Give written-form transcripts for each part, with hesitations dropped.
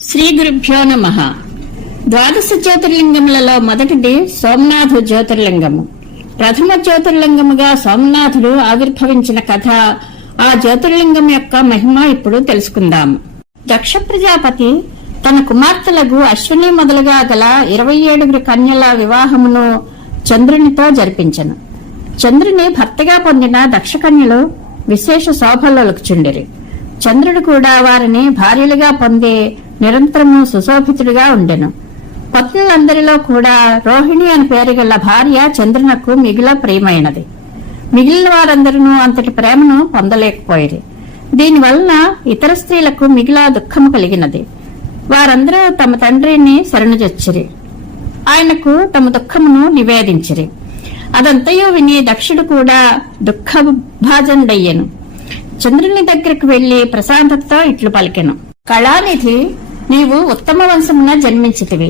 శ్రీ గురుభ్యో నమః. ద్వాదశ జ్యోతిర్లింగములలో మొదటిది సోమనాథ జ్యోతిర్లింగము. ప్రథమ జ్యోతిర్లింగముగా సోమనాథుడు ఆవిర్భవించిన కథ, ఆ జ్యోతిర్లింగం యొక్క మహిమ ఇప్పుడు తెలుసుకుందాము. దక్ష ప్రజాపతి తన కుమార్తెలకు అశ్విని మొదలుగా గల 27 కన్యల వివాహమును చంద్రునితో జరిపించెను. చంద్రుని భర్తగా పొందిన దక్ష కన్యలు విశేష శోభలొలుకుచుండిరి. చంద్రుడు కూడా వారిని భార్యలుగా పొంది నిరంతరము సుశోభితుడిగా ఉండెను. పత్నులందరిలో కూడా రోహిణి అని పేరు గల భార్య చంద్రునకు మిగిల ప్రియమైనది. మిగిలిన వారందరూ అంతటి ప్రేమను పొందలేకపోయిరి. దీనివలన ఇతర స్త్రీలకు మిగిల దుఃఖము కలిగినది. వారందరూ తమ తండ్రిని శరణుజొచ్చిరి. ఆయనకు తమ దుఃఖమును నివేదించిరి. అదంతయో విని దక్షుడు కూడా దుఃఖభాజనుడయ్యెను. చంద్రుని దగ్గరకు వెళ్లి ప్రశాంతతతో ఇట్లు పలికెను: కళానిధి, నీవు ఉత్తమ వంశమున జన్మించితివి.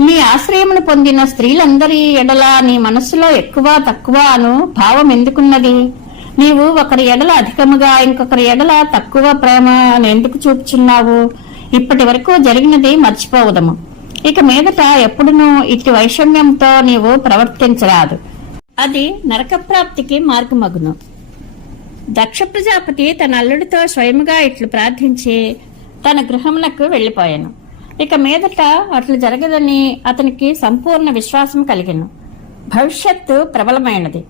నీ ఆశ్రయమును పొందిన స్త్రీలందరి ఎడల నీ మనస్సులో ఎక్కువ తక్కువ అను భావం ఎందుకున్నది? నీవు ఒకరి ఎడల అధికముగా ఇంకొకరి ఎడల తక్కువ ప్రేమ ఎందుకు చూపుచున్నావు? ఇప్పటి వరకు జరిగినది మర్చిపోవదము. ఇక మీదట ఎప్పుడునూ ఇటు వైషమ్యంతో నీవు ప్రవర్తించరాదు. అది నరకప్రాప్తికి మార్గమగును. దక్ష ప్రజాపతి తన అల్లుడితో స్వయముగా ఇట్లు ప్రార్థించి తన గృహమునకు వెళ్లిపోయాను. ఇక మీదట అట్లు జరగదని అతనికి సంపూర్ణ విశ్వాసం కలిగెను. భవిష్యత్తు ప్రబలమైనది.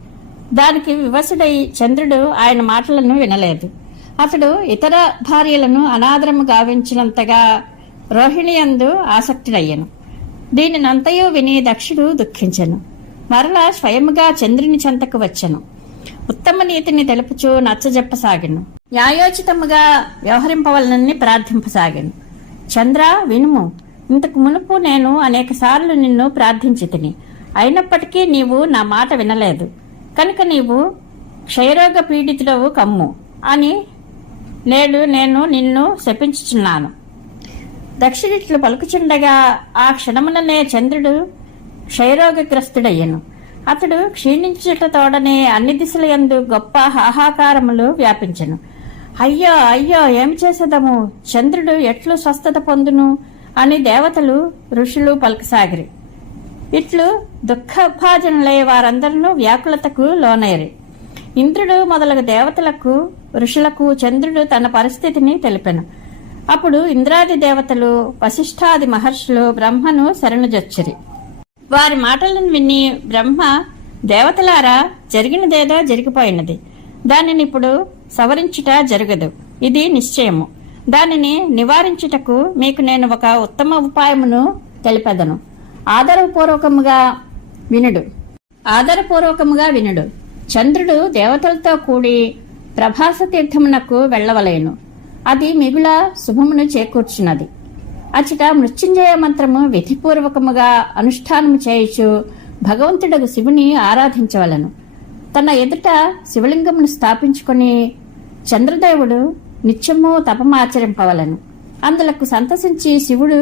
దానికి వివసుడై చంద్రుడు ఆయన మాటలను వినలేదు. అతడు ఇతర భార్యలను అనాదరము గావించినంతగా రోహిణియందు ఆసక్తుడయ్యను. దీనినంతయు విని దక్షుడు దుఃఖించెను. మరలా స్వయముగా చంద్రుని చెంతకు వచ్చెను. ఉత్తమ నీతిని తెలుపుచూ నచ్చజెప్పసాగెను. న్యాయోచితముగా వ్యవహరింపవలనని ప్రార్థింపసాగాను. చంద్ర, వినుము. ఇంతకు మునుపు నేను అనేక సార్లు నిన్ను ప్రార్థించితిని. అయినప్పటికీ నీవు నా మాట వినలేదు. కనుక నీవు క్షయరోగ పీడితుడవు కమ్ము అని నేడు నేను నిన్ను శపించుచున్నాను. దక్షిణిట్లు పలుకుచుండగా ఆ క్షణముననే చంద్రుడు క్షయరోగగ్రస్తుడయ్యను. అతడు క్షీణించుట తోడనే అన్ని దిశలయందు గొప్ప హాహాకారములు వ్యాపించెను. అయ్యో అయ్యో, ఏమి చేసేదము? చంద్రుడు ఎట్లు స్వస్థత పొందును అని దేవతలు ఋషులు పలకసాగిరి. ఇట్లు దుఃఖభాజనులై వారందరూ వ్యాకులతకు లోనైరి. ఇంద్రుడు మొదలగు దేవతలకు ఋషులకు చంద్రుడు తన పరిస్థితిని తెలిపెను. అప్పుడు ఇంద్రాది దేవతలు, వశిష్ఠాది మహర్షులు బ్రహ్మను శరణుజొచ్చిరి. వారి మాటలను విని బ్రహ్మ, దేవతలారా, జరిగినదేదో జరిగిపోయినది. దానిని ఇప్పుడు సవరించుట జరగదు. ఇది నిశ్చయము. దానిని నివారించుటకు మీకు నేను ఒక ఉత్తమ ఉపాయమును తెలిపెదను. ఆదరపూర్వకముగా వినుడు. చంద్రుడు దేవతలతో కూడి ప్రభాస తీర్థమునకు వెళ్లవలేను. అది మిగుల శుభమును చేకూర్చున్నది. అచట మృత్యుంజయ మంత్రము విధిపూర్వకముగా అనుష్ఠానము చేయుచు భగవంతుడగు శివుని ఆరాధించవలను. తన ఎదుట శివలింగమును స్థాపించుకొని చంద్రదేవుడు నిత్యము తపమాచరింపవలను. అందులకు సంతసించి శివుడు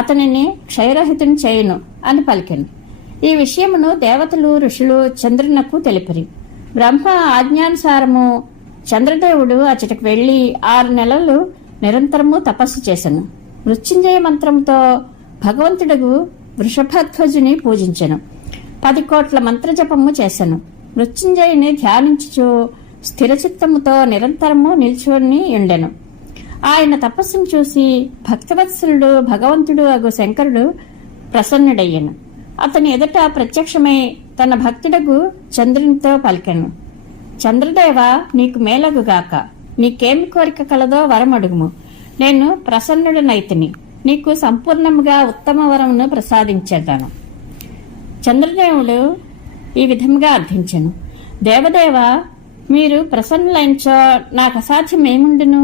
అతనిని క్షయరహితుని చేయును అని పలికెను. ఈ విషయమును దేవతలు ఋషులు చంద్రునకు తెలిపిరి. బ్రహ్మ ఆజ్ఞానుసారము చంద్రదేవుడు అచటకు వెళ్లి 6 నెలలు నిరంతరము తపస్సు చేసెను. మృత్యుంజయ మంత్రంతో భగవంతుడగు వృషభధ్వజుని పూజించెను. 10 కోట్ల మంత్రజపము చేసెను. మృత్యుంజయుని ధ్యానించుచు స్థిరచిత్తముతో నిరంతరము నిల్చుని ఉండెను. ఆయన తపస్సును చూసి భక్తవత్సలుడు భగవంతుడు అగు శంకరుడు ప్రసన్నుడయ్యను. అతని ఎదుట ప్రత్యక్షమై తన భక్తుడగు చంద్రునితో పలికెను: చంద్రదేవ, నీకు మేలగుగాక. నీకేమి కోరిక కలదో వరమడుగుము. నేను ప్రసన్నుడనైతిని. నీకు సంపూర్ణముగా ఉత్తమ వరమును ప్రసాదించేదాను. చంద్రదేవుడు ఈ విధముగా అర్థించెను: దేవదేవ, మీరు ప్రసన్నులైనచో నాకు అసాధ్యం ఏముండును?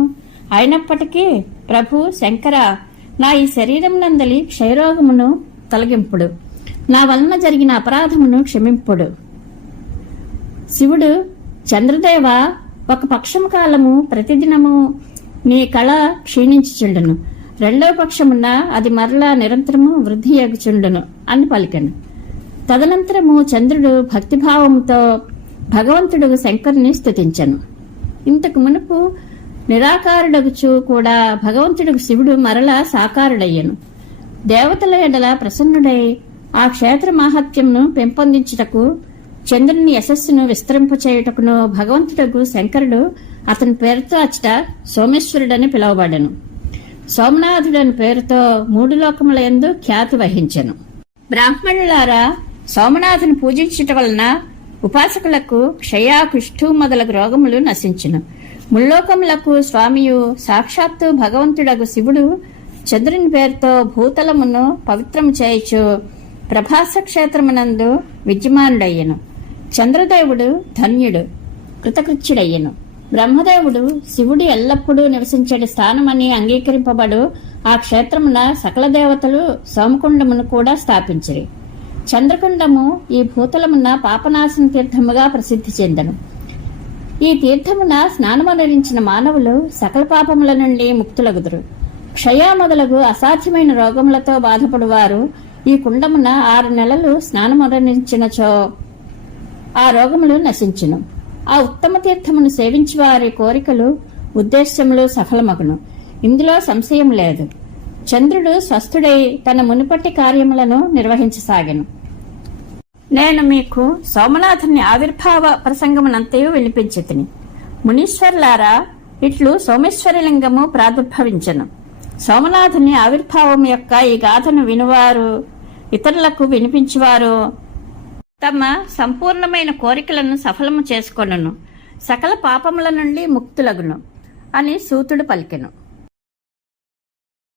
అయినప్పటికీ ప్రభు శంకర, నా ఈ శరీరం నందలి క్షయరోగమును తొలగింపుడు. నా వలన జరిగిన అపరాధమును క్షమింపుడు. శివుడు: చంద్రదేవ, ఒక పక్షము కాలము ప్రతిదినము నీ కళ క్షీణించుచుండును. 2వ పక్షమున అది మరలా నిరంతరము వృద్ధి ఎగుచుండును అని పలికెను. తదనంతరము చంద్రుడు భక్తిభావముతో భగవంతుడు శంకరుని స్తుతించెను. ఇంతకు మునుపు నిరాకారుడగుచు కూడా భగవంతుడికి శివుడు మరలా సాకారుడయ్యను. దేవతల ఎడల ప్రసన్నుడై ఆ క్షేత్ర మాహాత్మ్యంను పెంపొందించుటకు, చంద్రుని యశస్సును విస్తరింపచేయుటకును భగవంతుడకు శంకరుడు అతని పేరుతో అచ్చట సోమేశ్వరుడని పిలువబడెను. సోమనాథుడని పేరుతో 3 లోకములందు ఖ్యాతి వహించెను. బ్రాహ్మణులారా, సోమనాథుని పూజించుట వలన ఉపాసకులకు క్షయ, కుష్ఠు మొదలగు రోగములు నశించును. ముల్లోకములకు స్వామియు సాక్షాత్తు భగవంతుడగు శివుడు చంద్రుని పేరుతో భూతలమును పవిత్రము చేయుచు ప్రభాస క్షేత్రమునందు విద్యమానుడయ్యను. చంద్రదేవుడు ధన్యుడు, కృతకృత్యుడయ్యను. బ్రహ్మదేవుడు శివుడు ఎల్లప్పుడూ నివసించే స్థానమని అంగీకరింపబడు ఆ క్షేత్రమున సకల దేవతలు సోమకుండమును కూడా స్థాపించిరి. చంద్రకుండము ఈ భూతలమున పాపనాశన తీర్థముగా ప్రసిద్ధి చెందను. ఈ తీర్థమున స్నానమనరించిన మానవులు సకల పాపముల నుండి ముక్తులగుదురు. క్షయ మొదలగు అసాధ్యమైన రోగములతో బాధపడువారు ఈ కుండమున 6 నెలలు స్నానమనరించినచో ఆ రోగములు నశించును. ఆ ఉత్తమ తీర్థమును సేవించి వారి కోరికలు, ఉద్దేశ్యములు సఫలమగును. ఇందులో సంశయం లేదు. చంద్రుడు స్వస్థుడై తన మునుపటి కార్యములను నిర్వహించసాగెను. నేను మీకు సోమనాథుని ఆవిర్భావ ప్రసంగమునంతయు వినిపించితిని. మునీశ్వర్లారా, ఇట్లు సోమేశ్వరలింగము ప్రాదుర్భవించెను. సోమనాథుని ఆవిర్భావం యొక్క ఈ గాథను వినువారు, ఇతరులకు వినిపించువారు తమ సంపూర్ణమైన కోరికలను సఫలము చేసుకొనును, సకల పాపముల నుండి ముక్తులగును అని సూతుడు పలికెను.